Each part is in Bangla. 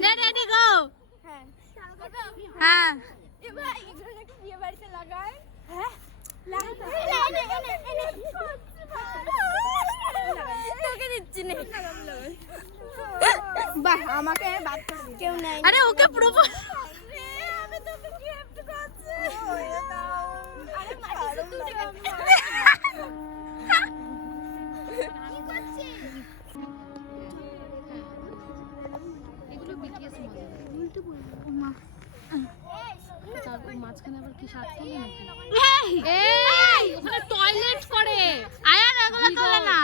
Ready go. হ্যাঁ হ্যাঁ এবার এগুলো নাকি বিয়ে বাড়িতে লাগায়। হ্যাঁ তোকে দিচ্ছি না। বাহ আমাকে বাদ করে দিই। কেউ নাই। আরে ওকে প্রপোজ আমি তোকে গিফট করছি। আরে মাটি তুই কি করছিস? এগুলো বিটিএস মজা। উল্টো বলবো মা। তারপর মাঝখানে আবার কি সাত খাবে নাকি? এই ওখানে টয়লেট করে। আয়ান এগুলো তোলে না।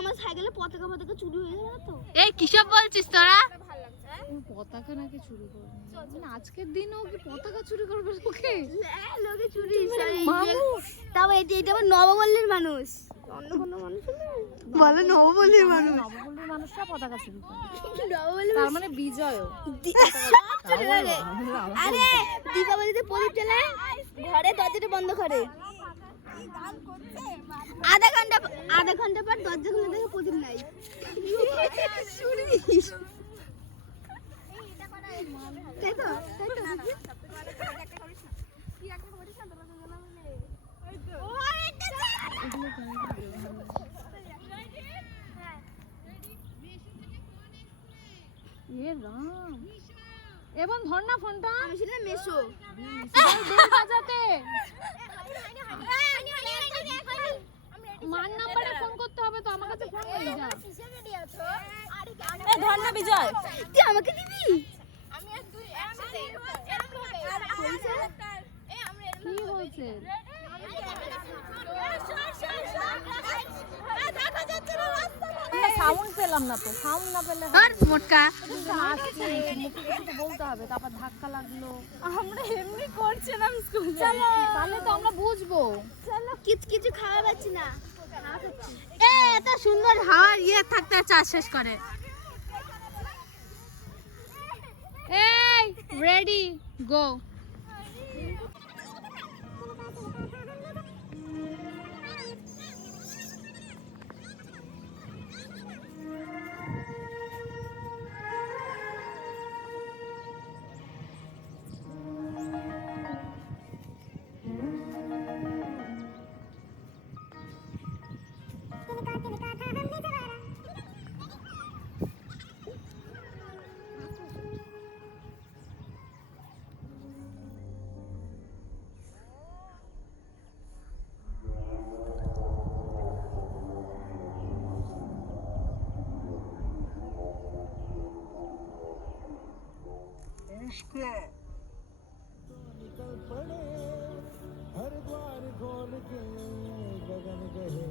আমার সাইকেলে পতাকা পতাকা চুরি হয়ে গেল তো। এই কিসব বলছিস তোরা? পতাকা নাকি চুরি করবে? মানে আজকের দিনেও কি পতাকা চুরি করবে লোকে? লোকে চুরি মানুষ। তাও এটা আবার নবপল্লীর মানুষ। অন্য কোনো মানুষ বলো নবপল্লীর মানুষ। নবপল্লীর মানুষরা পতাকা চুরি করে। নবপল্লী তার মানে বিজয়ও। আরে দীপাবলিতে প্রদীপ জ্বালায় ঘরে দরজাটা বন্ধ করে আধা ঘন্টা পর দরজা খুলে দেখে প্রদীপ নাই। তাই তো এ রাম, এবং ধর না ফোনটা। আমি ছিলাম মেসো। বেল বাজাতে মার নাম্বারে ফোন করতে হবে তো, আমার কাছে ফোন করে যা। ধর না বিজয়, তুই আমাকে দিবি? কি বলছে? সাউন্ড পেলাম না তো, সাউন্ড না পেলে আর মোটকা বলতে হবে, তারপর ধাক্কা লাগলো। আমরা এমনি করছিলাম স্কুলে। তাহলে তো আমরা বুঝবো। চলো কিছু খাওয়া পাচ্ছি না। এ এত সুন্দর হাওয়ার ইয়ে থাকতে চাষ শেষ করে। এই রেডি গো। निकल पड़े हर द्वार खोल के गगन गहे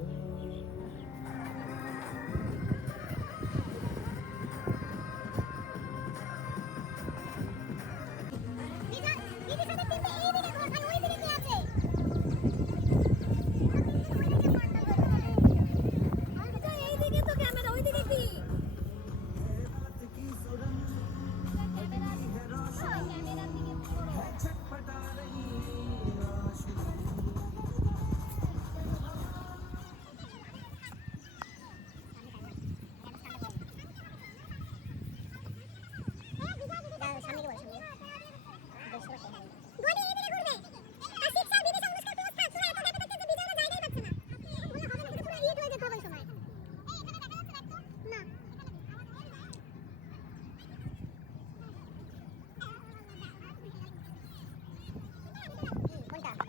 Right.